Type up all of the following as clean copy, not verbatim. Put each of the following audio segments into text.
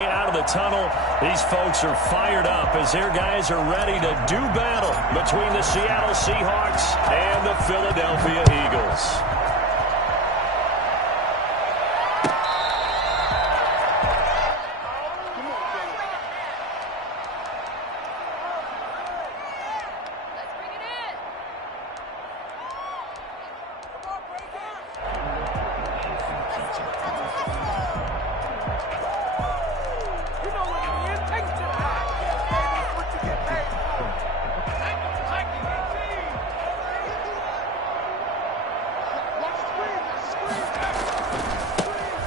Out of the tunnel, these folks are fired up as their guys are ready to do battle between the Seattle Seahawks and the Philadelphia Eagles.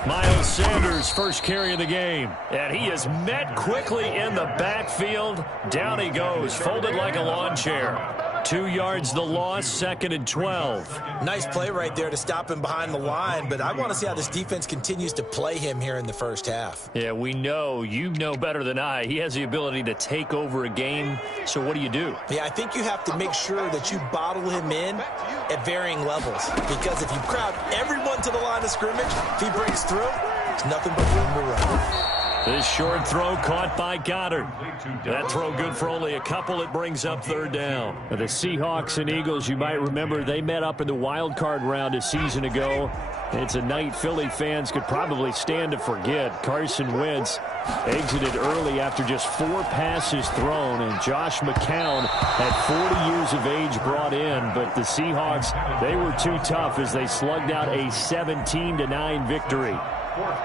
Miles Sanders, first carry of the game. And he is met quickly in the backfield. Down he goes, folded like a lawn chair. 2 yards the loss, 2nd and 12. Nice play right there to stop him behind the line, but I want to see how this defense continues to play him here in the first half. Yeah, we know, you know better than I, he has the ability to take over a game. So what do you do? Yeah, I think you have to make sure that you bottle him in at varying levels, because if you crowd everyone to the line of scrimmage, if he breaks through, there's nothing but room to run. This short throw caught by Goddard. That throw good for only a couple. It brings up 3rd down. The Seahawks and Eagles, you might remember, they met up in the wild card round a season ago. It's a night Philly fans could probably stand to forget. Carson Wentz exited early after just 4 passes thrown, and Josh McCown had 40 years of age brought in, but the Seahawks, they were too tough as they slugged out a 17-9 victory.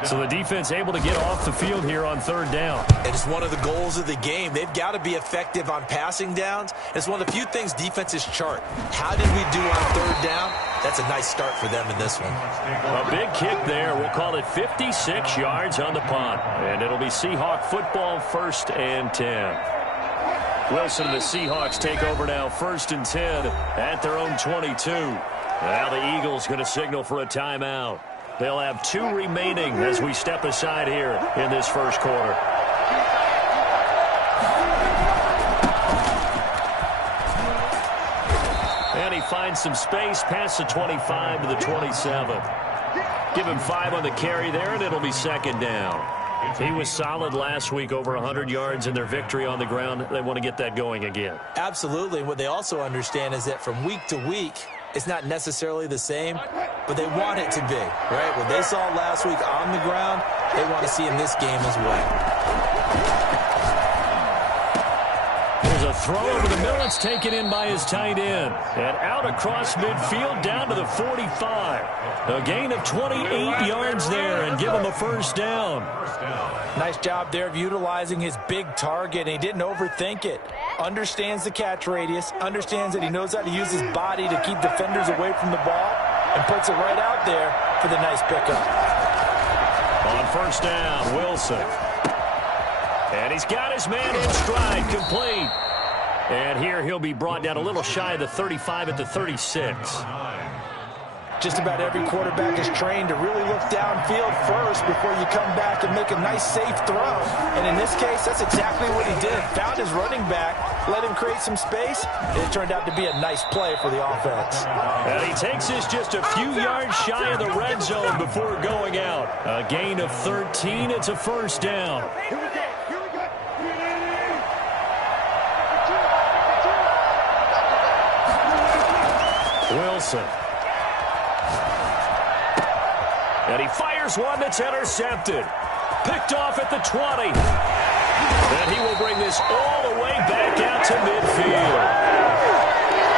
So the defense able to get off the field here on 3rd down. It's one of the goals of the game. They've got to be effective on passing downs. It's one of the few things defenses chart. How did we do on 3rd down? That's a nice start for them in this one. A big kick there. We'll call it 56 yards on the punt. And it'll be Seahawk football, 1st and 10. Wilson and the Seahawks take over now, 1st and 10 at their own 22. Now the Eagles going to signal for a timeout. They'll have 2 remaining as we step aside here in this first quarter. And he finds some space past the 25 to the 27. Give him 5 on the carry there, and it'll be 2nd down. He was solid last week, over 100 yards in their victory on the ground. They want to get that going again. Absolutely. What they also understand is that from week to week, it's not necessarily the same, but they want it to be, right? What they saw last week on the ground, they want to see in this game as well. There's a throw over the middle. It's taken in by his tight end. And out across midfield down to the 45. A gain of 28 yards there and give him a 1st down. Nice job there of utilizing his big target, and he didn't overthink it. Understands the catch radius, understands that he knows how to use his body to keep defenders away from the ball, and puts it right out there for the nice pickup. On 1st down, Wilson. And he's got his man in stride, complete. And here he'll be brought down a little shy of the 35 at the 36. Just about every quarterback is trained to really look downfield first before you come back and make a nice, safe throw. And in this case, that's exactly what he did. Found his running back, let him create some space, and it turned out to be a nice play for the offense. And he takes this just a few yards shy of the red zone before going out. A gain of 13. It's a 1st down. Wilson. And he fires one that's intercepted. Picked off at the 20. And he will bring this all the way back out to midfield.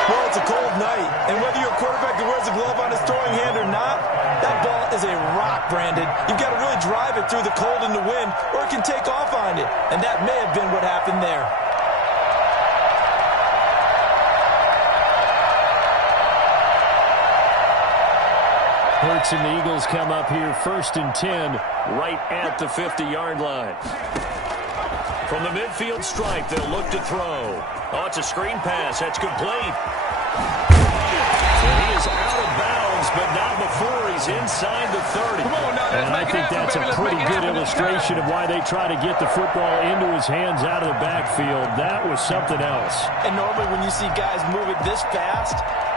Well, it's a cold night, and whether you're a quarterback that wears a glove on his throwing hand or not, that ball is a rock, Brandon. You've got to really drive it through the cold and the wind, or it can take off on you. And that may have been what happened there. Hurts and the Eagles come up here 1st and 10 right at the 50-yard line. From the midfield stripe, they'll look to throw. Oh, it's a screen pass. That's complete. And he is out of bounds, but not before he's inside the 30. And I think that's a pretty good illustration of why they try to get the football into his hands out of the backfield. That was something else. And normally when you see guys move it this fast,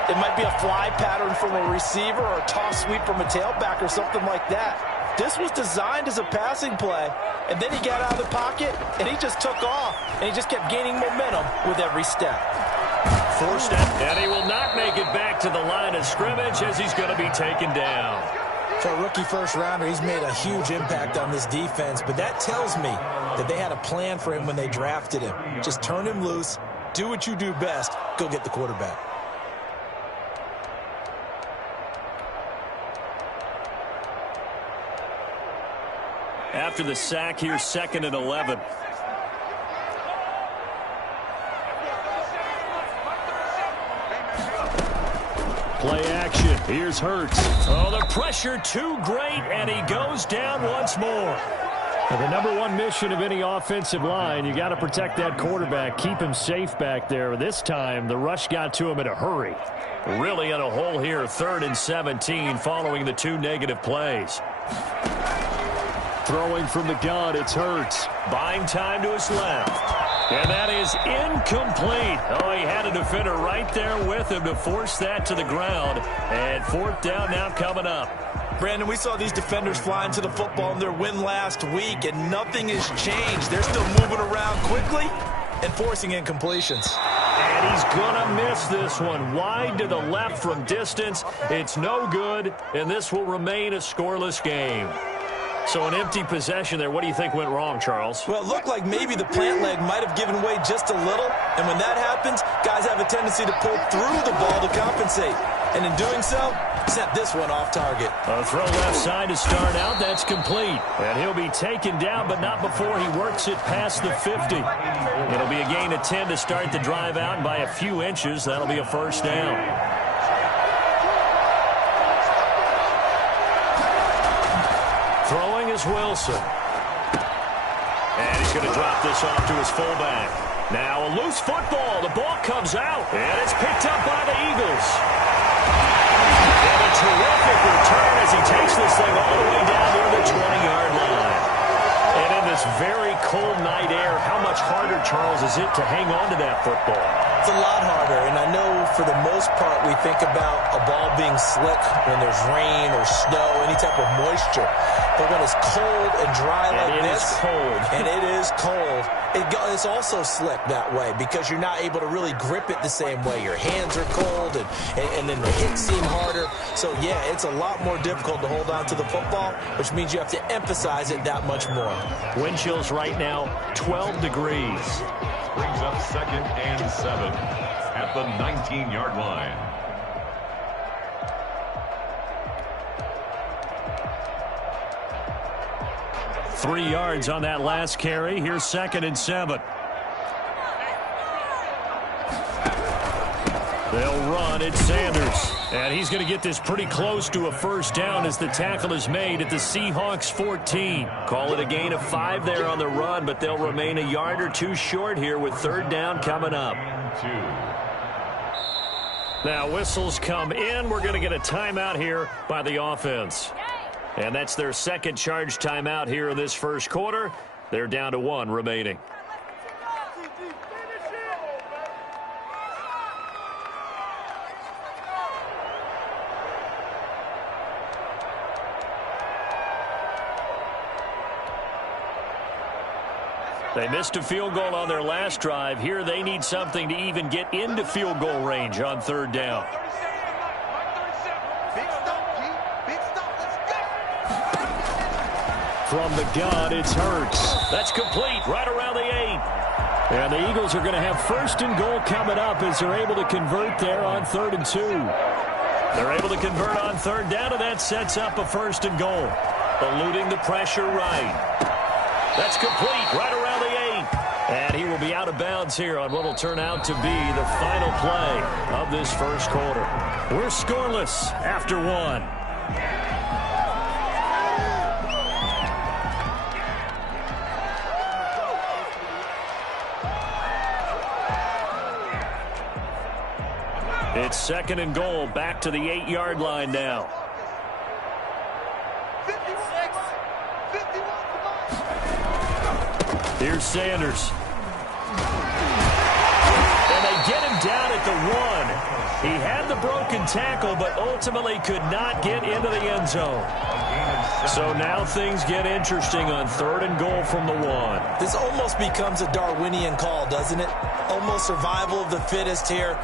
it might be a fly pattern from a receiver or a toss sweep from a tailback or something like that. This was designed as a passing play, and then he got out of the pocket, and he just took off, and he just kept gaining momentum with every step. Forced it, and he will not make it back to the line of scrimmage as he's going to be taken down. For a rookie first-rounder, he's made a huge impact on this defense, but that tells me that they had a plan for him when they drafted him. Just turn him loose, do what you do best, go get the quarterback. After the sack, here's 2nd and 11. Play action. Here's Hurts. Oh, the pressure too great, and he goes down once more. Well, the number one mission of any offensive line, you got to protect that quarterback, keep him safe back there. This time, the rush got to him in a hurry. Really in a hole here, 3rd and 17 following the 2 negative plays. Throwing from the gun, it's Hurts. Buying time to his left. And that is incomplete. Oh, he had a defender right there with him to force that to the ground. And 4th down now coming up. Brandon, we saw these defenders flying to the football in their win last week, and nothing has changed. They're still moving around quickly and forcing incompletions. And he's going to miss this one. Wide to the left from distance. It's no good, and this will remain a scoreless game. So an empty possession there. What do you think went wrong, Charles? Well, it looked like maybe the plant leg might have given way just a little. And when that happens, guys have a tendency to pull through the ball to compensate. And in doing so, set this one off target. A throw left side to start out. That's complete. And he'll be taken down, but not before he works it past the 50. It'll be a gain of 10 to start the drive out. And by a few inches, that'll be a 1st down. Throwing is Wilson. And he's going to drop this off to his fullback. Now a loose football. The ball comes out. And it's picked up by the Eagles. And a terrific return as he takes this thing all the way down near the 20-yard line. And in this very cold night air, how much harder, Charles, is it to hang on to that football? It's a lot harder, and I know for the most part we think about a ball being slick when there's rain or snow, any type of moisture. But when it's cold and dry like this, and it is cold, it's also slick that way because you're not able to really grip it the same way. Your hands are cold, and then the hits seem harder. So, yeah, it's a lot more difficult to hold on to the football, which means you have to emphasize it that much more. Wind chills right now, 12 degrees. Brings up 2nd and 7 at the 19-yard line. Three yards on that last carry. Here's 2nd and 7. They'll run. It's Sanders. And he's going to get this pretty close to a 1st down as the tackle is made at the Seahawks 14. Call it a gain of 5 there on the run, but they'll remain a yard or 2 short here with 3rd down coming up. Now whistles come in. We're going to get a timeout here by the offense. And that's their 2nd charge timeout here in this 1st quarter. They're down to 1 remaining. They missed a field goal on their last drive. Here they need something to even get into field goal range on 3rd down. From the gun, it's Hurts. That's complete right around the 8. And the Eagles are going to have 1st and goal coming up as they're able to convert there on 3rd and 2. They're able to convert on 3rd down, and that sets up a 1st and goal. Eluding the pressure right. That's complete right around the 8. And he will be out of bounds here on what will turn out to be the final play of this 1st quarter. We're scoreless after 1. It's 2nd and goal, back to the 8-yard line now. 56, 51, Here's Sanders. And they get him down at the 1. He had the broken tackle, but ultimately could not get into the end zone. So now things get interesting on 3rd and goal from the 1. This almost becomes a Darwinian call, doesn't it? Almost survival of the fittest here.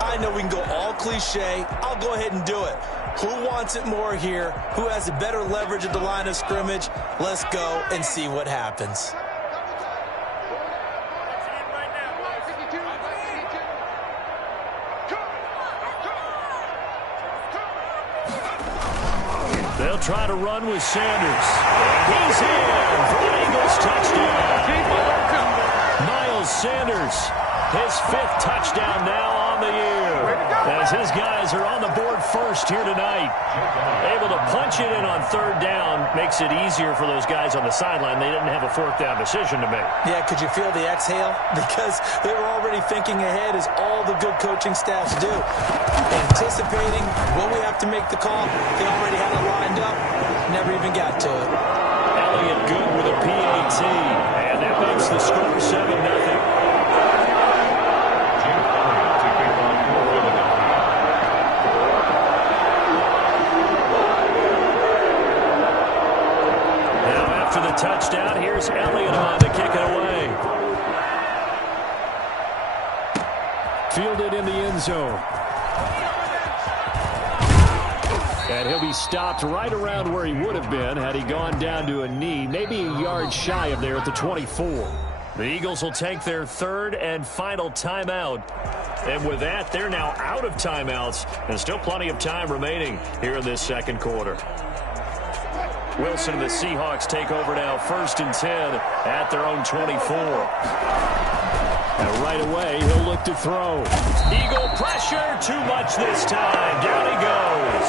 I know we can go all cliche. I'll go ahead and do it. Who wants it more here? Who has a better leverage at the line of scrimmage? Let's go and see what happens. They'll try to run with Sanders. And he's in for an Eagles touchdown. Miles Sanders, his 5th touchdown now on the year. As his guys are on the board first here tonight. Able to punch it in on 3rd down makes it easier for those guys on the sideline. They didn't have a 4th down decision to make. Yeah, could you feel the exhale? Because they were already thinking ahead, as all the good coaching staffs do. Anticipating when we have to make the call. They already had it lined up. Never even got to it. Elliott good with a PAT. And that makes the score 7-0. Touchdown. Here's Elliott on to kick it away. Fielded in the end zone. And he'll be stopped right around where he would have been had he gone down to a knee, maybe a yard shy of there at the 24. The Eagles will take their 3rd and final timeout. And with that, they're now out of timeouts and still plenty of time remaining here in this 2nd quarter. Wilson and the Seahawks take over now, 1st and 10 at their own 24. And right away, he'll look to throw. Eagle pressure, too much this time. Down he goes.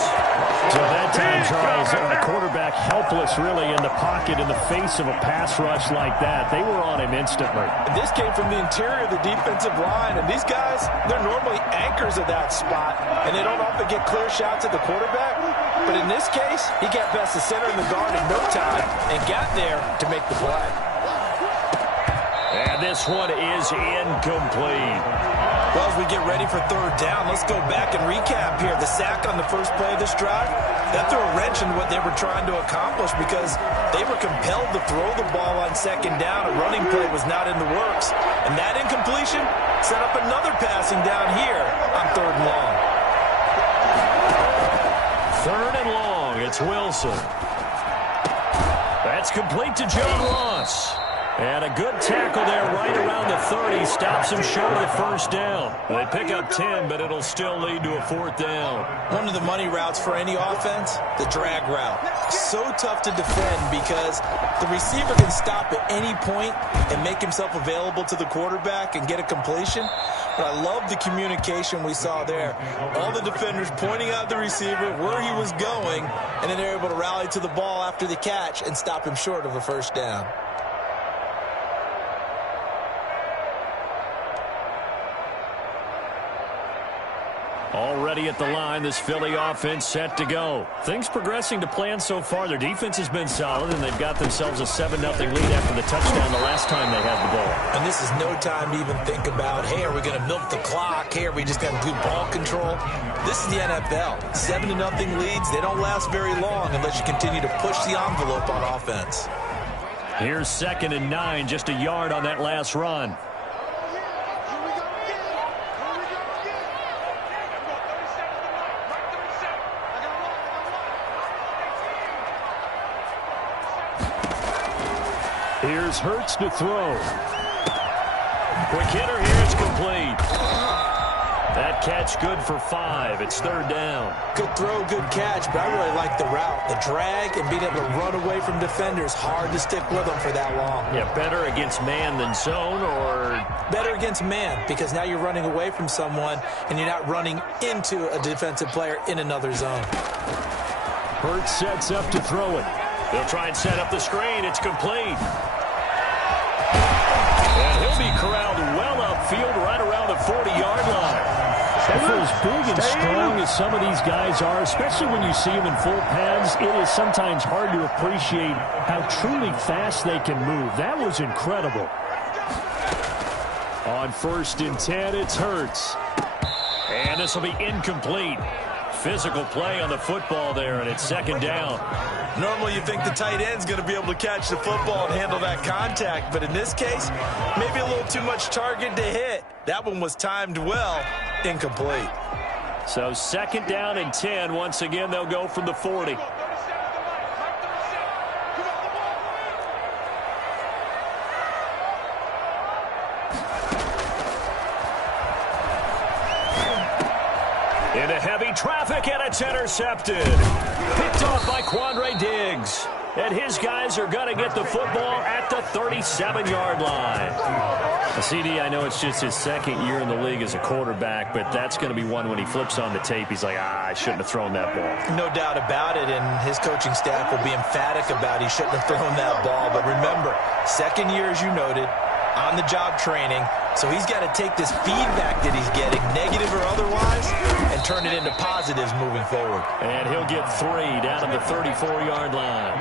So that time, Charles, the quarterback helpless really in the pocket in the face of a pass rush like that. They were on him instantly. This came from the interior of the defensive line, and these guys, they're normally anchors of that spot, and they don't often get clear shots at the quarterback. But in this case, he got past the center of the guard in no time and got there to make the play. And this one is incomplete. Well, as we get ready for 3rd down, let's go back and recap here. The sack on the first play of this drive, that threw a wrench in what they were trying to accomplish because they were compelled to throw the ball on 2nd down. A running play was not in the works. And that incompletion set up another passing down here on 3rd and long. 3rd and long, it's Wilson. That's complete to John Ross. And a good tackle there right around the 30. Stops him short of the 1st down. They pick up 10, but it'll still lead to a 4th down. One of the money routes for any offense, the drag route. So tough to defend because the receiver can stop at any point and make himself available to the quarterback and get a completion. But I love the communication we saw there. All the defenders pointing out the receiver, where he was going, and then they're able to rally to the ball after the catch and stop him short of a 1st down. Already at the line, this Philly offense set to go. Things progressing to plan so far. Their defense has been solid, and they've got themselves a 7-0 lead after the touchdown the last time they had the ball. And this is no time to even think about, hey, are we going to milk the clock? Hey, are we just going to do ball control? This is the NFL. 7-0 leads, they don't last very long unless you continue to push the envelope on offense. Here's 2nd and 9, just a yard on that last run. Here's Hurts to throw. Quick hitter here, it's complete. That catch good for 5. It's 3rd down. Good throw, good catch, but I really like the route. The drag and being able to run away from defenders. Hard to stick with them for that long. Yeah, better against man than zone, or? Better against man, because now you're running away from someone and you're not running into a defensive player in another zone. Hurts sets up to throw it. They'll try and set up the screen. It's complete. And he'll be corralled well upfield right around the 40-yard line. And for as big and strong as some of these guys are, especially when you see them in full pads, it is sometimes hard to appreciate how truly fast they can move. That was incredible. On 1st and 10, it's Hurts. And this will be incomplete. Physical play on the football there, and it's second down. Normally you think the tight end's going to be able to catch the football and handle that contact, but in this case, maybe a little too much target to hit. That one was timed well, incomplete. So second down and 10. Once again, they'll go from the 40. Into heavy traffic, and it's intercepted. Picked off by Quandre Diggs. And his guys are going to get the football at the 37-yard line. CD, I know it's just his second year in the league as a quarterback, but that's going to be one when he flips on the tape. He's like, I shouldn't have thrown that ball. No doubt about it, and his coaching staff will be emphatic about he shouldn't have thrown that ball. But remember, second year, as you noted, on-the-job training. So he's got to take this feedback that he's getting, negative or otherwise, and turn it into positives moving forward. And he'll get 3 down at the 34-yard line.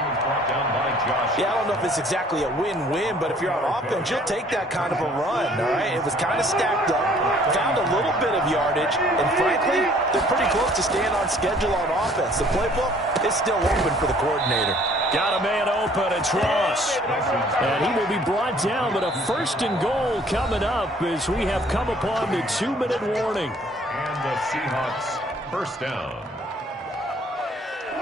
Yeah, I don't know if it's exactly a win-win, but if you're on offense, you'll take that kind of a run, all right? It was kind of stacked up, found a little bit of yardage, and frankly, they're pretty close to staying on schedule on offense. The playbook is still open for the coordinator. Got a man open, it's Ross. And he will be brought down, but a first and goal coming up as we have come upon the 2-minute warning. And the Seahawks first down.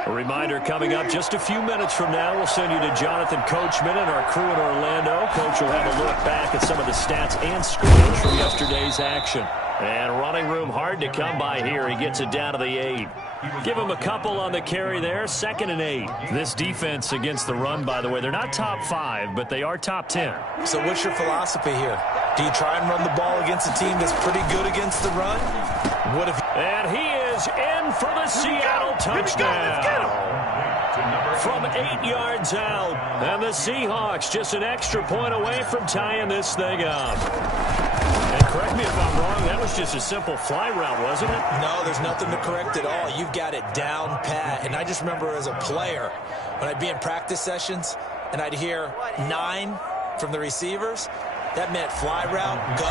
A reminder coming up just a few minutes from now. We'll send you to Jonathan Coachman and our crew in Orlando. Coach will have a look back at some of the stats and scores from yesterday's action. And running room hard to come by here. He gets it down to the 8. Give him a couple on the carry there. 2nd and 8. This defense against the run, by the way, they're not top 5, but they are top 10. So what's your philosophy here? Do you try and run the ball against a team that's pretty good against the run? What if? And he is in for the Seattle touchdown. From 8 yards out. And the Seahawks just an extra point away from tying this thing up. And correct me if I'm wrong, that was just a simple fly route, wasn't it? No, there's nothing to correct at all. You've got it down pat. And I just remember as a player, when I'd be in practice sessions and I'd hear 9 from the receivers, that meant fly route, go,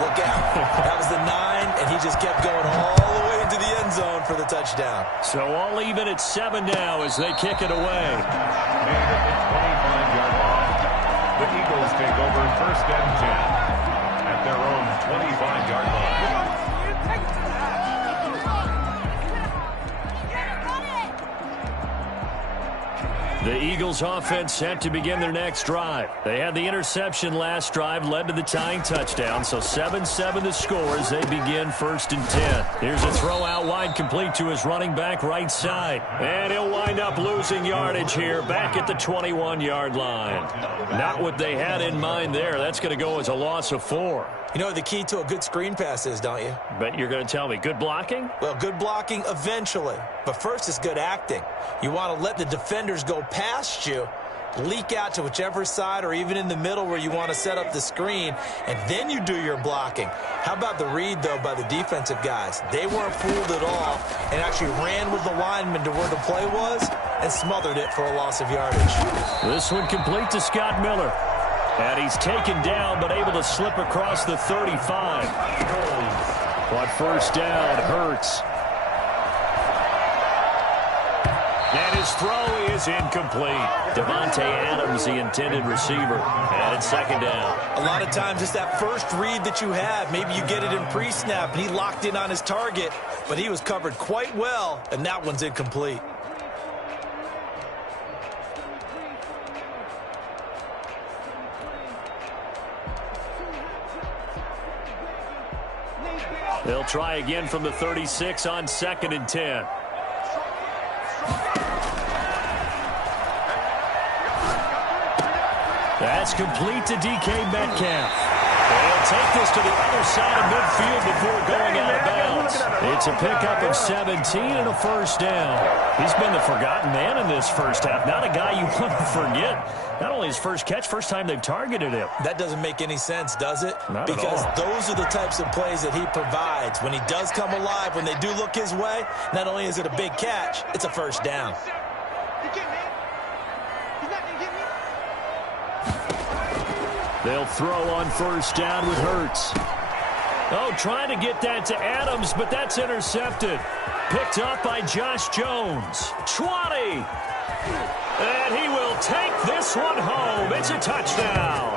look out. That was the 9, and he just kept going all the way into the end zone for the touchdown. So all even at 7 now as they kick it away. Made at the 25-yard line. The Eagles take over first and 10 at their own 25-yard line. The Eagles offense set to begin their next drive. They had the interception last drive, led to the tying touchdown. So 7-7 the score as they begin 1st and 10. Here's a throw out wide, complete to his running back right side. And he'll wind up losing yardage here back at the 21-yard line. Not what they had in mind there. That's going to go as a loss of 4. You know what the key to a good screen pass is, don't you? Bet you're going to tell me. Good blocking? Well, good blocking eventually. But first is good acting. You want to let the defenders go past you, leak out to whichever side or even in the middle where you want to set up the screen, and then you do your blocking. How about the read, though, by the defensive guys? They weren't fooled at all and actually ran with the lineman to where the play was and smothered it for a loss of yardage. This one complete to Scott Miller. And he's taken down, but able to slip across the 35. On first down, Hurts. And his throw is incomplete. Davante Adams, the intended receiver. And it's second down. A lot of times it's that first read that you have. Maybe you get it in pre-snap, and he locked in on his target, but he was covered quite well, and that one's incomplete. They'll try again from the 36 on 2nd and 10. That's complete to DK Metcalf. They'll take this to the other side of midfield before going out of bounds. It's a pickup of 17 and a first down. He's been the forgotten man in this first half. Not a guy you want to forget. Not only his first catch, first time they've targeted him. That doesn't make any sense, does it? Not because at all. Those are the types of plays that he provides. When he does come alive, when they do look his way, not only is it a big catch, it's a first down. They'll throw on first down with Hurts. Oh, trying to get that to Adams, but that's intercepted. Picked up by Josh Jones. 20. And he will take this one home. It's a touchdown.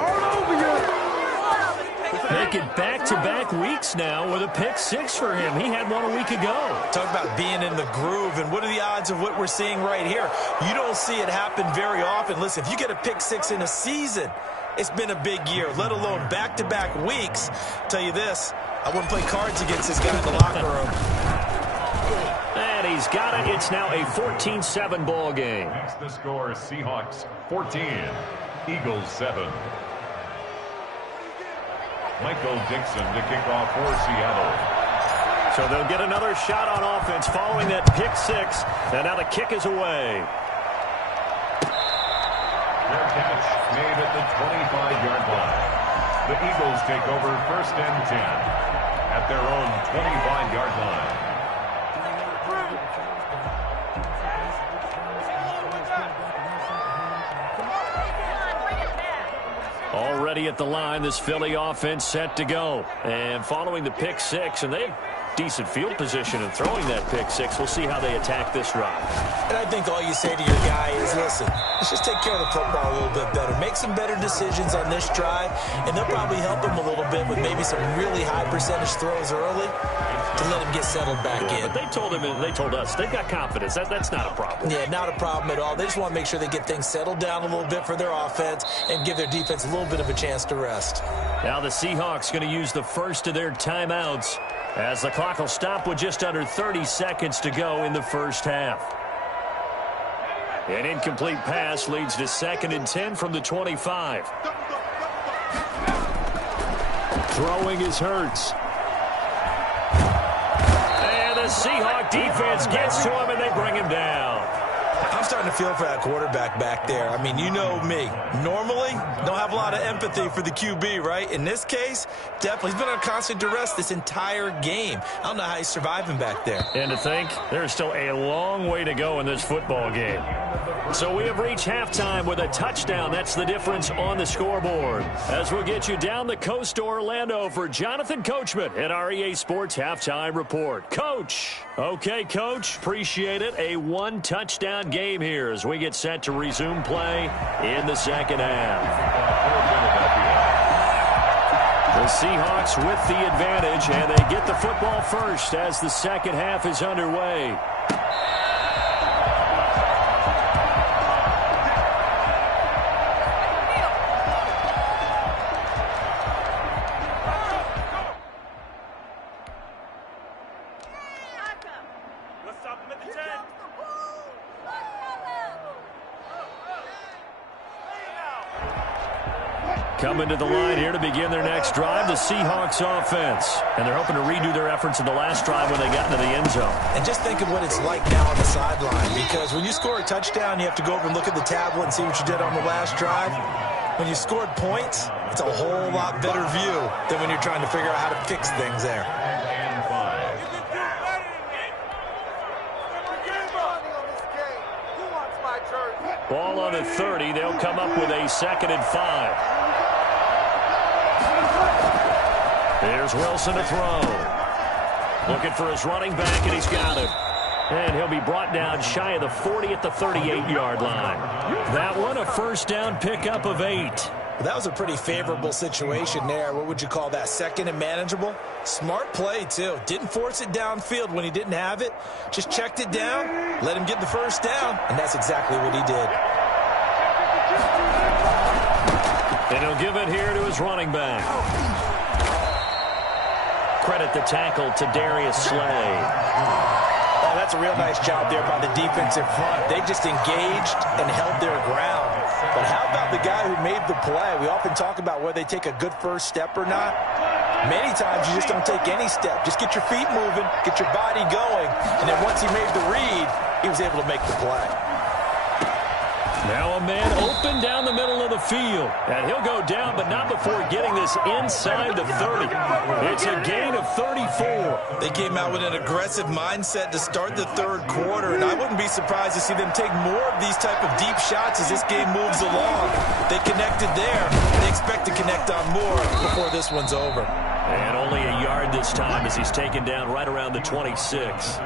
Making back-to-back weeks now with a pick six for him. He had one a week ago. Talk about being in the groove, and what are the odds of what we're seeing right here? You don't see it happen very often. Listen, if you get a pick six in a season, it's been a big year, let alone back-to-back weeks. Tell you this, I wouldn't play cards against this guy in the locker room. And he's got it. It's now a 14-7 ball game. Next the score, Seahawks 14, Eagles 7. Michael Dixon to kick off for Seattle. So they'll get another shot on offense following that pick six. And now the kick is away. Their catch made at the 25-yard line. The Eagles take over 1st and 10 at their own 25-yard line. Already at the line, this Philly offense set to go. And following the pick six, and they have decent field position in throwing that pick six. We'll see how they attack this drive. And I think all you say to your guy is, listen, let's just take care of the football a little bit better. Make some better decisions on this drive, and they'll probably help him a little bit with maybe some really high percentage throws early to let him get settled back in. But they told him, and they told us, they've got confidence. That's not a problem. Yeah, not a problem at all. They just want to make sure they get things settled down a little bit for their offense and give their defense a little bit of a chance to rest. Now the Seahawks going to use the first of their timeouts as the clock will stop with just under 30 seconds to go in the first half. An incomplete pass leads to 2nd and 10 from the 25. Throwing is Hurts. And the Seahawk defense gets to him, and they bring him down. I'm starting to feel for that quarterback back there. I mean, you know me. Normally, don't have a lot of empathy for the QB, right? In this case, definitely. He's been under constant duress this entire game. I don't know how he's surviving back there. And to think, there's still a long way to go in this football game. So we have reached halftime with a touchdown. That's the difference on the scoreboard. As we'll get you down the coast to Orlando for Jonathan Coachman at our EA Sports Halftime Report. Coach. Okay, Coach. Appreciate it. A one-touchdown game here as we get set to resume play in the second half. The Seahawks with the advantage, and they get the football first as the second half is underway. Coming to the line here to begin their next drive, the Seahawks offense. And they're hoping to redo their efforts in the last drive when they got into the end zone. And just think of what it's like now on the sideline, because when you score a touchdown, you have to go over and look at the tablet and see what you did on the last drive. When you scored points, it's a whole lot better view than when you're trying to figure out how to fix things there. Ball on the 30. They'll come up with a 2nd and 5. Here's Wilson to throw. Looking for his running back, and he's got it. And he'll be brought down shy of the 40 at the 38-yard line. That one, a first down pickup of 8. Well, that was a pretty favorable situation there. What would you call that? 2nd and manageable? Smart play, too. Didn't force it downfield when he didn't have it. Just checked it down, let him get the first down, and that's exactly what he did. And he'll give it here to his running back. Credit the tackle to Darius Slay. Oh, that's a real nice job there by the defensive front. They just engaged and held their ground. But how about the guy who made the play? We often talk about whether they take a good first step or not. Many times you just don't take any step. Just get your feet moving, get your body going, and then once he made the read, he was able to make the play. Now a man open down the middle of the field. And he'll go down, but not before getting this inside the 30. It's a gain of 34. They came out with an aggressive mindset to start the third quarter, and I wouldn't be surprised to see them take more of these type of deep shots as this game moves along. They connected there. They expect to connect on more before this one's over. And only a yard this time as he's taken down right around the 26.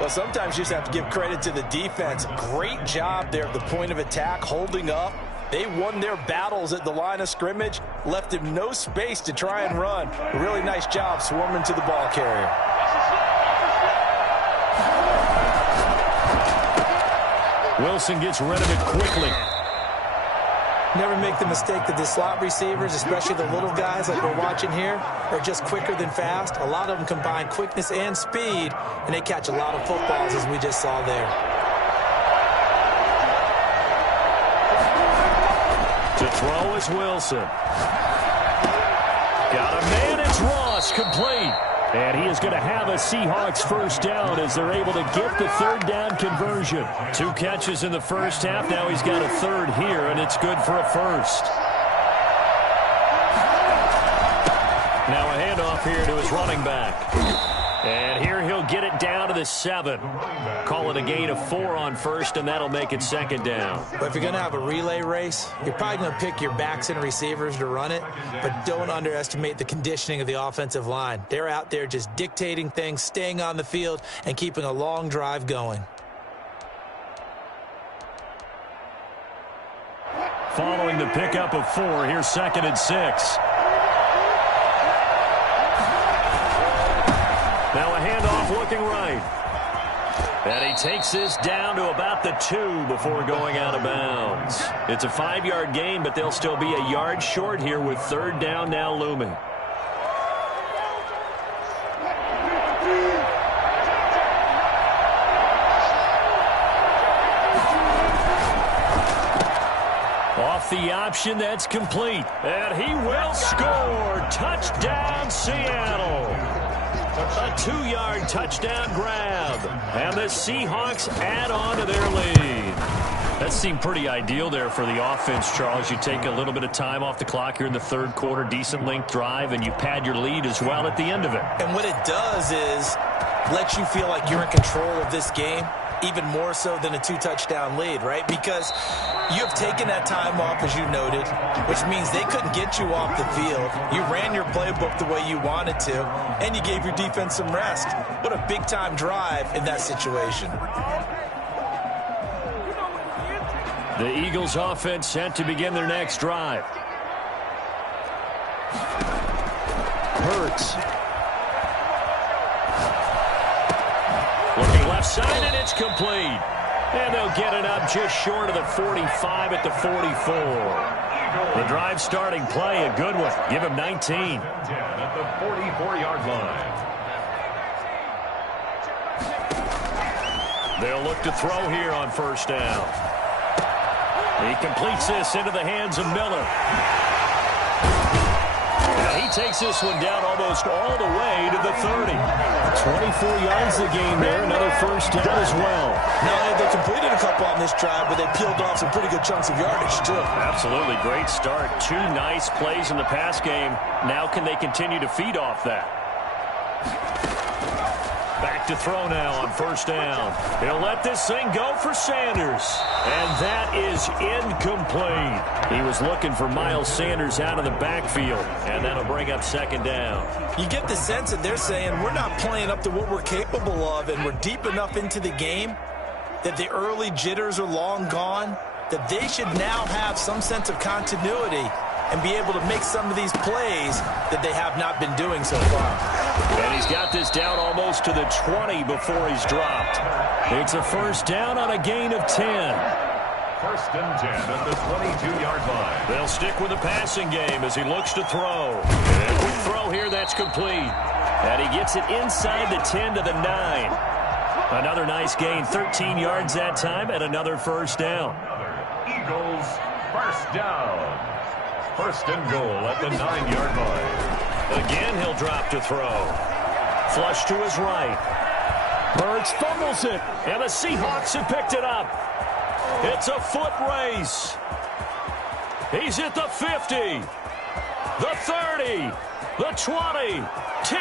Well, sometimes you just have to give credit to the defense. Great job there at the point of attack, holding up. They won their battles at the line of scrimmage, left him no space to try and run. A really nice job swarming to the ball carrier. Wilson gets rid of it quickly. Never make the mistake that the slot receivers, especially the little guys like we're watching here, are just quicker than fast. A lot of them combine quickness and speed, and they catch a lot of footballs, as we just saw there. To throw is Wilson. Got a man, it's Ross, complete. And he is going to have a Seahawks first down as they're able to get the third down conversion. 2 catches in the first half. Now he's got a third here, and it's good for a first. Now a handoff here to his running back. And here he'll get it down to the 7. Call it a gain of 4 on first, and that'll make it second down. But if you're going to have a relay race, you're probably going to pick your backs and receivers to run it, but don't underestimate the conditioning of the offensive line. They're out there just dictating things, staying on the field, and keeping a long drive going. Following the pickup of 4, here's 2nd and 6. Now a handoff looking right. And he takes this down to about the 2 before going out of bounds. It's a 5-yard gain, but they'll still be a yard short here with third down now looming. Off the option, that's complete. And he will score. Touchdown, Seattle. A 2-yard touchdown grab. And the Seahawks add on to their lead. That seemed pretty ideal there for the offense, Charles. You take a little bit of time off the clock here in the third quarter, decent length drive, and you pad your lead as well at the end of it. And what it does is let you feel like you're in control of this game, even more so than a 2-touchdown lead, right? Because you have taken that time off, as you noted, which means they couldn't get you off the field. You ran your playbook the way you wanted to, and you gave your defense some rest. What a big-time drive in that situation. The Eagles offense set to begin their next drive. Hurts. Looking left side, and it's complete. And they'll get it up just short of the 45 at the 44. The drive starting play, a good one. Give him 19. At the 44-yard line. They'll look to throw here on first down. He completes this into the hands of Miller. He takes this one down almost all the way to the 30. 24 yards the game there. Another first down as well. Now, they completed a couple on this drive, but they peeled off some pretty good chunks of yardage, too. Absolutely. Great start. 2 nice plays in the pass game. Now can they continue to feed off that? Back to throw now on first down. He'll let this thing go for Sanders. And that is incomplete. He was looking for Miles Sanders out of the backfield. And that'll bring up second down. You get the sense that they're saying we're not playing up to what we're capable of, and we're deep enough into the game that the early jitters are long gone, that they should now have some sense of continuity and be able to make some of these plays that they have not been doing so far. And he's got this down almost to the 20 before he's dropped. It's a first down on a gain of 10. First and 10 at the 22-yard line. They'll stick with the passing game as he looks to throw. And a quick throw here, that's complete. And he gets it inside the 10 to the 9. Another nice gain, 13 yards that time, and another first down. Eagles first down. First and goal at the 9-yard line. Again, he'll drop to throw. Flush to his right. Hurts fumbles it, and the Seahawks have picked it up. It's a foot race. He's at the 50, the 30, 30, the 20, 10,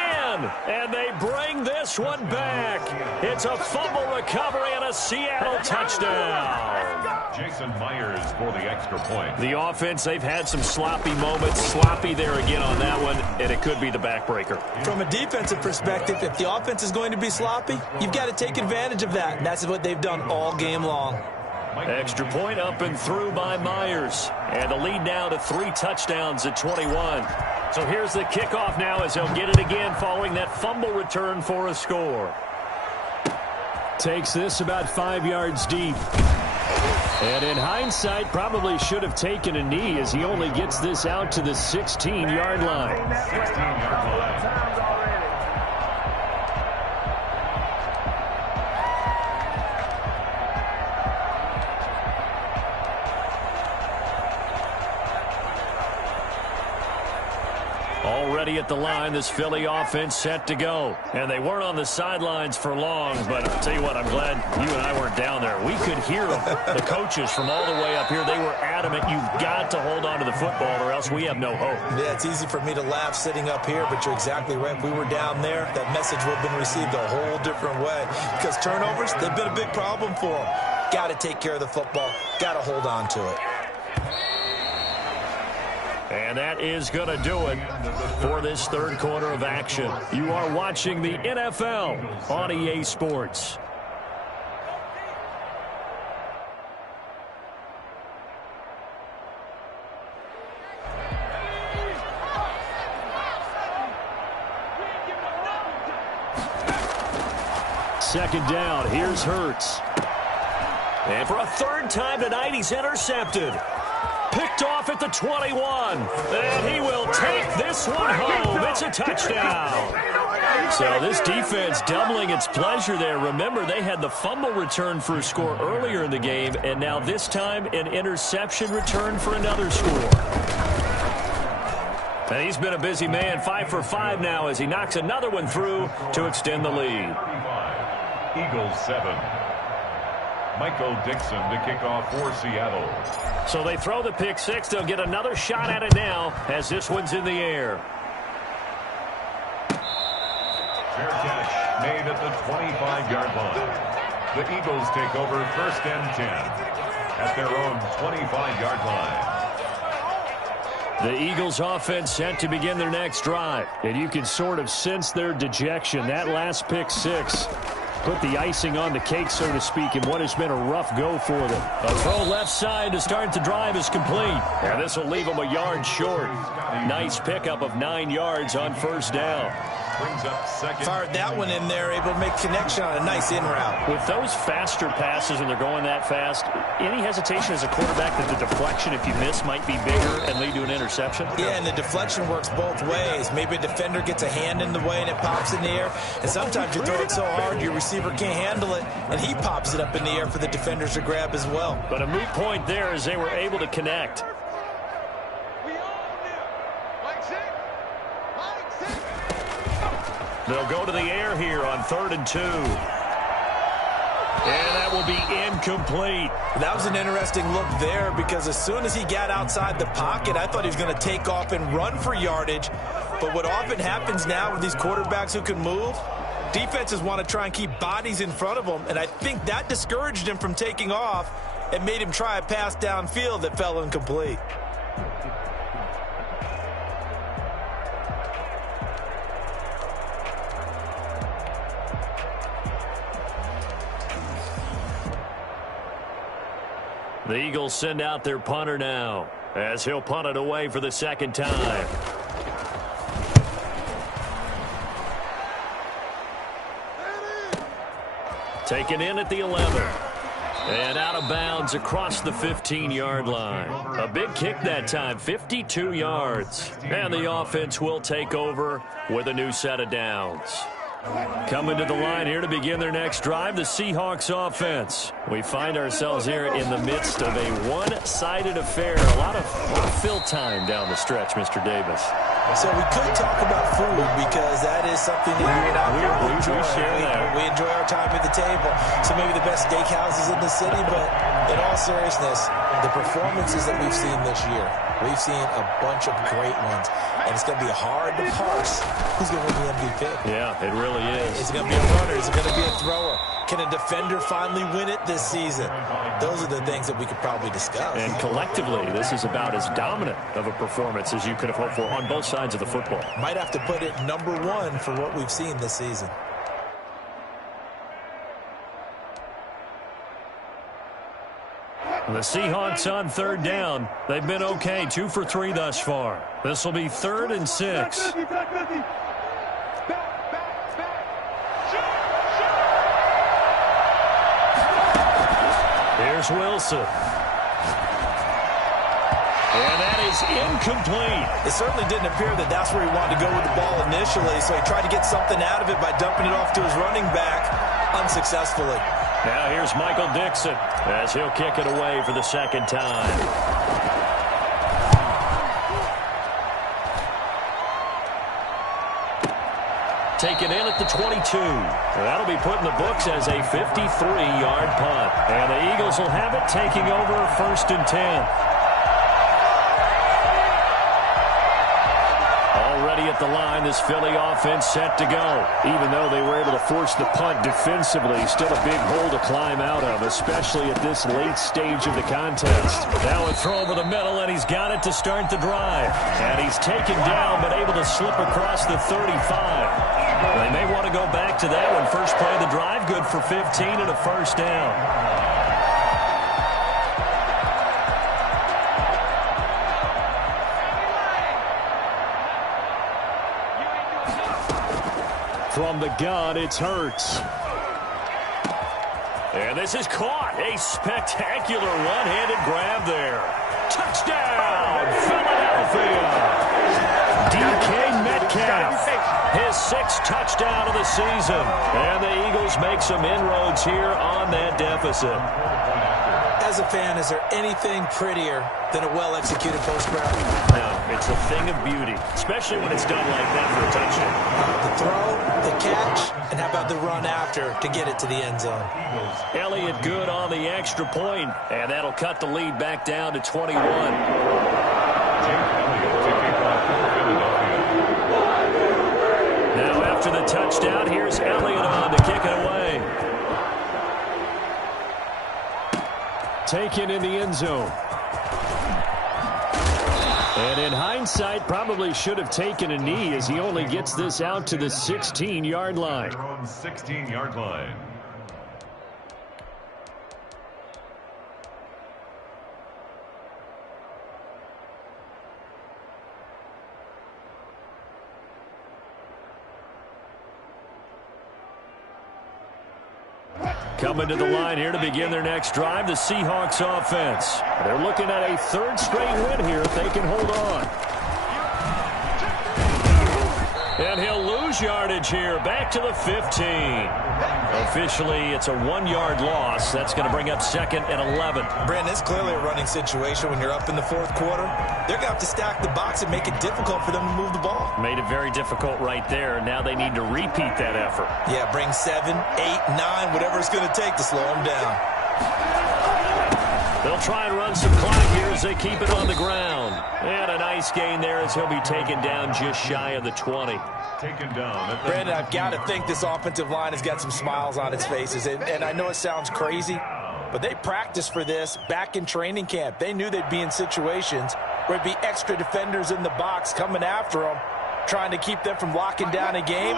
and they bring this one back. It's a fumble recovery and a Seattle touchdown. Jason Myers for the extra point. The offense, they've had some sloppy moments. Sloppy there again on that one, and it could be the backbreaker. From a defensive perspective, if the offense is going to be sloppy, you've got to take advantage of that. And that's what they've done all game long. Extra point up and through by Myers. And the lead now to 3 touchdowns at 21. So here's the kickoff now as they'll get it again following that fumble return for a score. Takes this about 5 yards deep. And in hindsight, probably should have taken a knee as he only gets this out to the 16-yard line. 16-yard line. Already at the line, this Philly offense set to go. And they weren't on the sidelines for long, but I'll tell you what, I'm glad you and I weren't down there. We could hear the coaches from all the way up here. They were adamant, you've got to hold on to the football or else we have no hope. Yeah, it's easy for me to laugh sitting up here, but you're exactly right. If we were down there, that message would have been received a whole different way. Because turnovers, they've been a big problem for them. Got to take care of the football. Got to hold on to it. And that is going to do it for this third quarter of action. You are watching the NFL on EA Sports. Second down, here's Hurts. And for a third time tonight, he's intercepted. Picked off at the 21. And he will take this one home. It's a touchdown. So this defense doubling its pleasure there. Remember, they had the fumble return for a score earlier in the game, and now this time an interception return for another score. And he's been a busy man, 5 for 5 now as he knocks another one through to extend the lead. Eagles 7. Michael Dixon to kick off for Seattle. So they throw the pick six. They'll get another shot at it now as this one's in the air. Fair catch made at the 25-yard line. The Eagles take over first and 10 at their own 25-yard line. The Eagles offense set to begin their next drive. And you can sort of sense their dejection. That last pick six put the icing on the cake, so to speak, in what has been a rough go for them. A throw left side to start the drive is complete. And this will leave them a yard short. Nice pickup of 9 yards on first down. Brings up second. Fired that one in there, able to make connection on a nice in route. With those faster passes and they're going that fast, any hesitation as a quarterback that the deflection, if you miss, might be bigger and lead to an interception? Yeah, and the deflection works both ways. Maybe a defender gets a hand in the way and it pops in the air. And sometimes you throw it so hard your receiver can't handle it, and he pops it up in the air for the defenders to grab as well. But a moot point there as they were able to connect. They'll go to the air here on 3rd and 2. And that will be incomplete. That was an interesting look there because as soon as he got outside the pocket, I thought he was going to take off and run for yardage. But what often happens now with these quarterbacks who can move, defenses want to try and keep bodies in front of them, and I think that discouraged him from taking off and made him try a pass downfield that fell incomplete. The Eagles send out their punter now as he'll punt it away for the second time. Taken in at the 11. And out of bounds across the 15-yard line. A big kick that time, 52 yards. And the offense will take over with a new set of downs. Coming to the line here to begin their next drive, the Seahawks offense. We find ourselves here in the midst of a one-sided affair. A lot of fill time down the stretch, Mr. Davis. So we could talk about food because that is something that you and I really enjoy. We enjoy our time at the table. So maybe the best steakhouses in the city, but in all seriousness, the performances that we've seen this year, we've seen a bunch of great ones. And it's going to be hard to parse who's going to win the MVP. Yeah, it really is. Is it going to be a runner? Is it going to be a thrower? Can a defender finally win it this season? Those are the things that we could probably discuss. And collectively, this is about as dominant of a performance as you could have hoped for on both sides of the football. Might have to put it #1 for what we've seen this season. The Seahawks on 3rd down. They've been okay, 2 for 3 thus far. This will be 3rd and 6. Here's Wilson. And that is incomplete. It certainly didn't appear that that's where he wanted to go with the ball initially, so he tried to get something out of it by dumping it off to his running back unsuccessfully. Now here's Michael Dixon as he'll kick it away for the 2nd time. Taken in at the 22. That'll be put in the books as a 53-yard punt. And the Eagles will have it, taking over 1st and 10. Already at the line, this Philly offense set to go. Even though they were able to force the punt defensively, still a big hole to climb out of, especially at this late stage of the contest. Now a throw over the middle, and he's got it to start the drive. And he's taken down, but able to slip across the 35. They may want to go back to that one. First play of the drive, good for 15 and a 1st down. From the gun, it's Hurts. And this is caught. A spectacular one-handed grab there. Touchdown, Philadelphia. DK Metcalf, his 6th touchdown of the season. And the Eagles make some inroads here on that deficit. As a fan, is there anything prettier than a well-executed post route? No, it's a thing of beauty, especially when it's done like that for a touchdown. The throw, the catch, and how about the run after to get it to the end zone? Elliott good on the extra point, and that'll cut the lead back down to 21. Now after the touchdown, here's Elliott on to kick it away. Taken in the end zone. And in hindsight, probably should have taken a knee as he only gets this out to the 16-yard line. 16-yard line. Coming to the line here to begin their next drive, the Seahawks offense. They're looking at a 3rd straight win here if they can hold on. And he'll lose yardage here, back to the 15. Officially, it's a 1-yard loss. That's going to bring up 2nd and 11. Brandon, it's clearly a running situation when you're up in the 4th quarter. They're going to have to stack the box and make it difficult for them to move the ball. Made it very difficult right there. Now they need to repeat that effort. Yeah, bring 7, 8, 9, whatever it's going to take to slow them down. They'll try and run some clock here as they keep it on the ground. And a nice gain there as he'll be taken down just shy of the 20. Taken down. Brandon, I've got to think this offensive line has got some smiles on its faces. And I know it sounds crazy, but they practiced for this back in training camp. They knew they'd be in situations where it'd be extra defenders in the box coming after them, trying to keep them from locking down a game.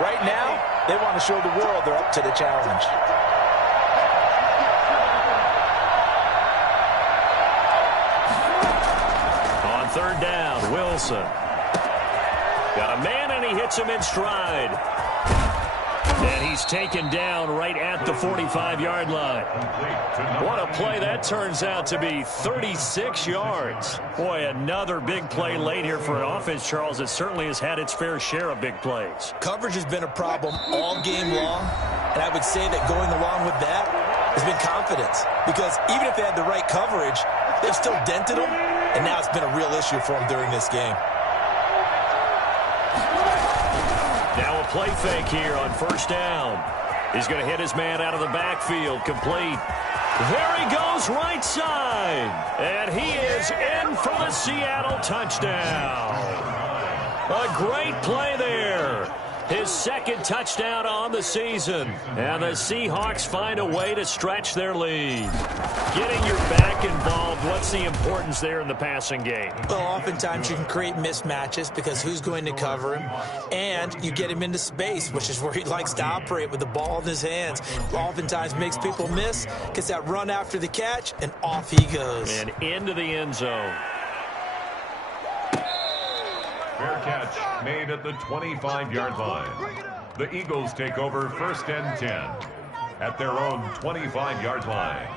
Right now, they want to show the world they're up to the challenge. On 3rd down, Wilson. Got a man, and he hits him in stride. And he's taken down right at the 45-yard line. What a play that turns out to be, 36 yards. Boy, another big play late here for an offense, Charles, that certainly has had its fair share of big plays. Coverage has been a problem all game long, and I would say that going along with that has been confidence. Because even if they had the right coverage, they've still dented them, and now it's been a real issue for them during this game. Now a play fake here on 1st down. He's going to hit his man out of the backfield, complete. There he goes, right side. And he is in for the Seattle touchdown. A great play there. His second touchdown on the season. And the Seahawks find a way to stretch their lead. Getting your back involved, what's the importance there in the passing game? Well, oftentimes you can create mismatches because who's going to cover him? And you get him into space, which is where he likes to operate with the ball in his hands. Oftentimes makes people miss, gets that run after the catch, and off he goes. And into the end zone. Fair catch made at the 25-yard line. The Eagles take over 1st and 10 at their own 25-yard line.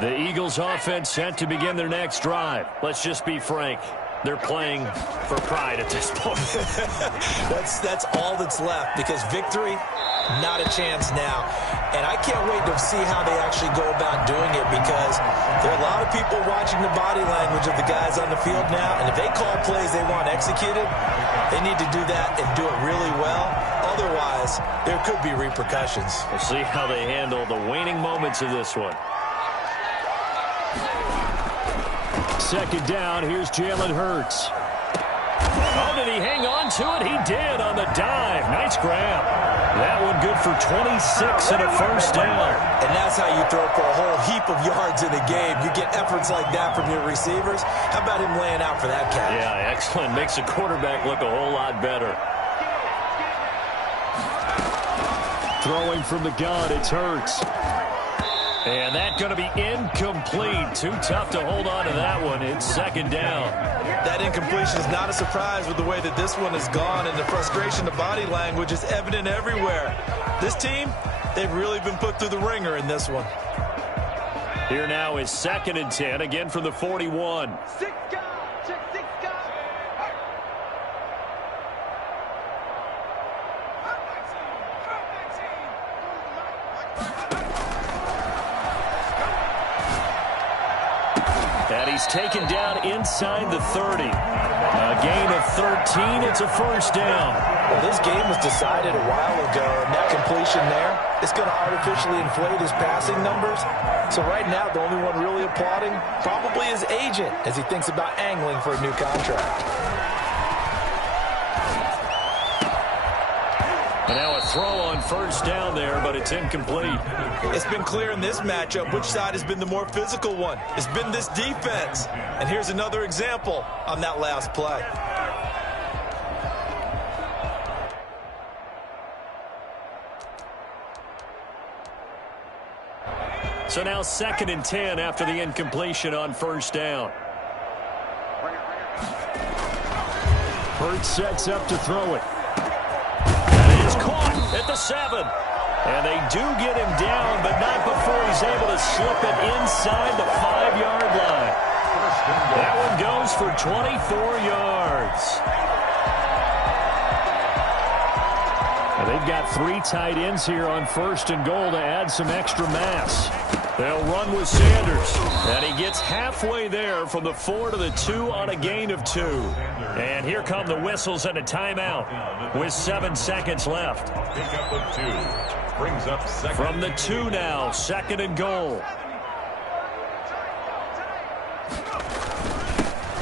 The Eagles offense set to begin their next drive. Let's just be frank. They're playing for pride at this point. That's all that's left because victory, not a chance now. And I can't wait to see how they actually go about doing it because there are a lot of people watching the body language of the guys on the field now. And if they call plays they want executed, they need to do that and do it really well. Otherwise, there could be repercussions. We'll see how they handle the waning moments of this one. Second down, here's Jalen Hurts. Oh, did he hang on to it? He did on the dive. Nice grab. That one good for 26 and a first down. And that's how you throw for a whole heap of yards in a game. You get efforts like that from your receivers. How about him laying out for that catch? Yeah, excellent. Makes the quarterback look a whole lot better. Throwing from the gun, it's Hurts. And that's going to be incomplete. Too tough to hold on to that one. It's second down. That incompletion is not a surprise with the way that this one has gone, and the frustration, the body language is evident everywhere. This team, they've really been put through the ringer in this one. Here now is 2nd and 10, again from the 41. And he's taken down inside the 30. A gain of 13. It's a first down. Well, this game was decided a while ago, and that completion there is going to artificially inflate his passing numbers. So right now, the only one really applauding probably his agent as he thinks about angling for a new contract. And now a throw on first down there, but it's incomplete. It's been clear in this matchup which side has been the more physical one. It's been this defense. And here's another example on that last play. So now 2nd and 10 after the incompletion on first down. Hurts sets up to throw it. Caught at the 7. And they do get him down, but not before he's able to slip it inside the 5-yard line. That one goes for 24 yards. And they've got 3 tight ends here on 1st and goal to add some extra mass. They'll run with Sanders. And he gets halfway there from the 4 to the 2 on a gain of 2. And here come the whistles and a timeout with 7 seconds left. Pick up of 2. Brings up 2nd. From the 2 now, 2nd and goal.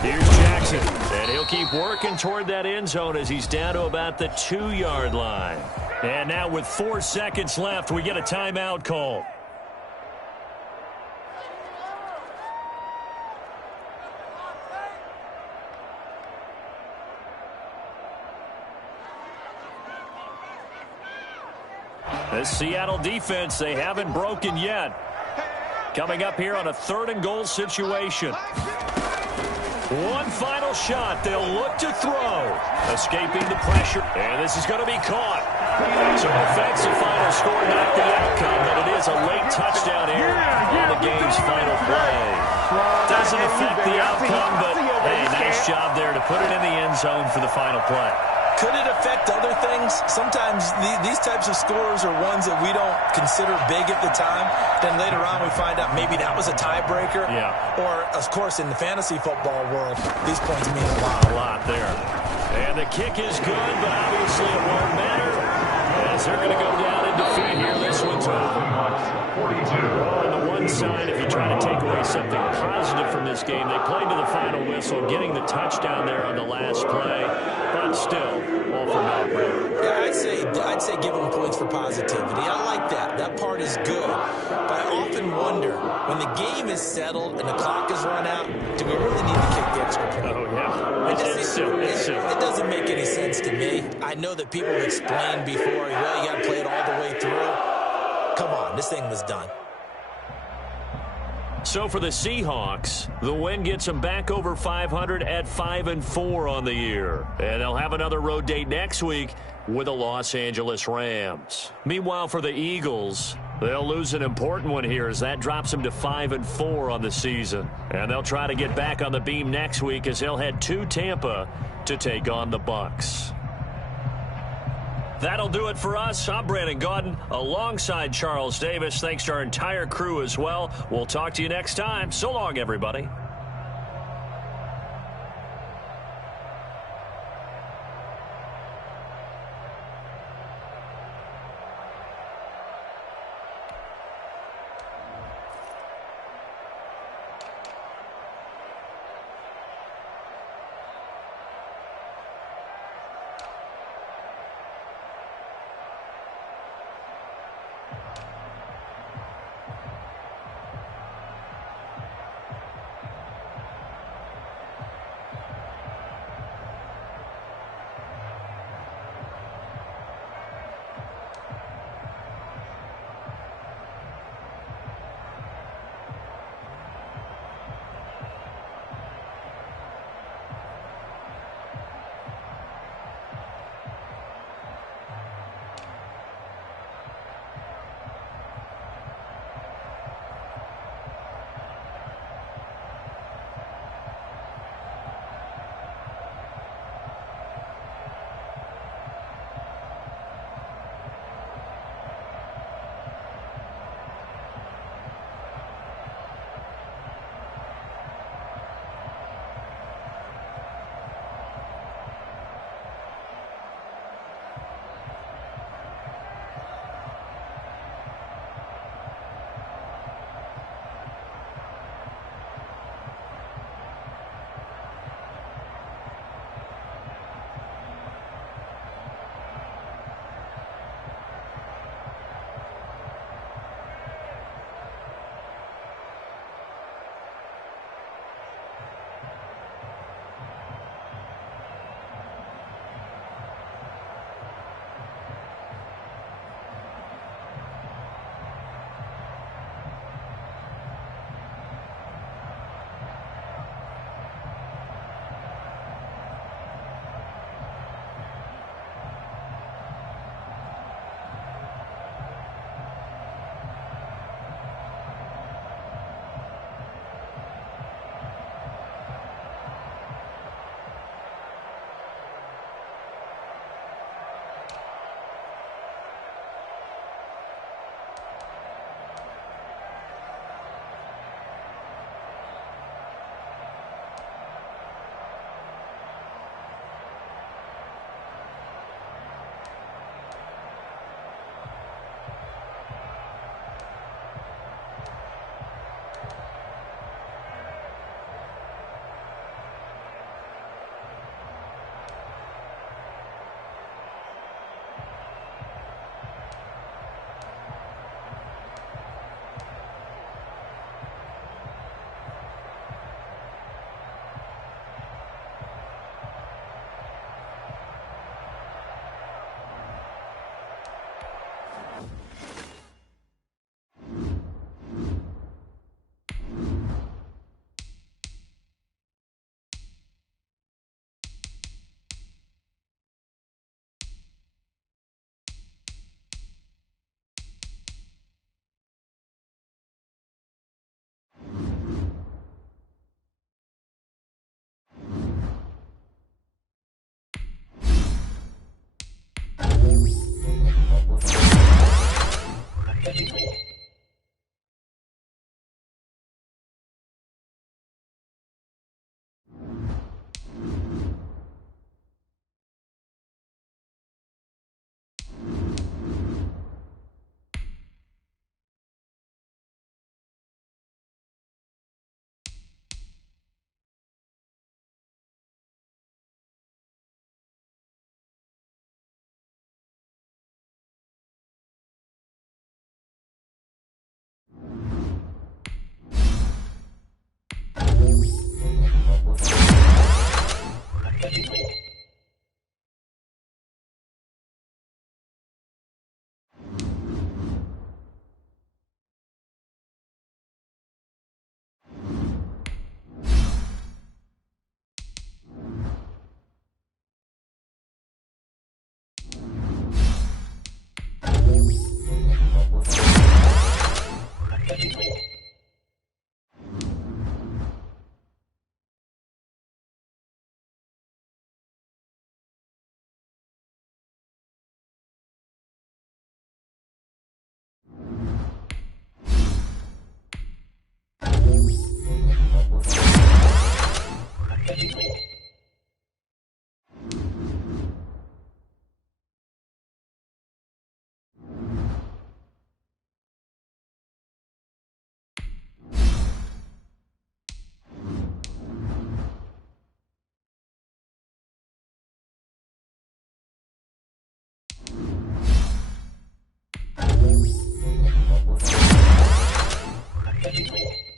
Here's Jackson. And he'll keep working toward that end zone as he's down to about the 2-yard line. And now with 4 seconds left, we get a timeout call. The Seattle defense, they haven't broken yet. Coming up here on a 3rd and goal situation. One final shot. They'll look to throw. Escaping the pressure. And this is going to be caught. So offensive final score, not the outcome, but it is a late touchdown here on the game's final play. Doesn't affect the outcome, but hey, nice job there to put it in the end zone for the final play. Could it affect other things? Sometimes these types of scores are ones that we don't consider big at the time. Then later on we find out maybe that was a tiebreaker. Yeah. Or, of course, in the fantasy football world, these points mean a lot. A lot there. And the kick is good, but obviously it won't matter as they're going to go down in defeat here. This one's over. 42. On the 1 good sign if you try to take away something positive from this game. They played to the final whistle, getting the touchdown there on the last play, but still, all for naught, really. Yeah, I'd say give them points for positivity. I like that. That part is good. But I often wonder, when the game is settled and the clock is run out, do we really need to kick the extra point? Oh, yeah. It's silly. It doesn't make any sense to me. I know that people have explained before, well, you got to play it all the way through. Come on, this thing was done. So for the Seahawks, the win gets them back over 500 at 5-4 on the year. And they'll have another road date next week with the Los Angeles Rams. Meanwhile, for the Eagles, they'll lose an important one here as that drops them to 5-4 on the season. And they'll try to get back on the beam next week as they'll head to Tampa to take on the Bucs. That'll do it for us. I'm Brandon Gaudin alongside Charles Davis. Thanks to our entire crew as well. We'll talk to you next time. So long, everybody. 10.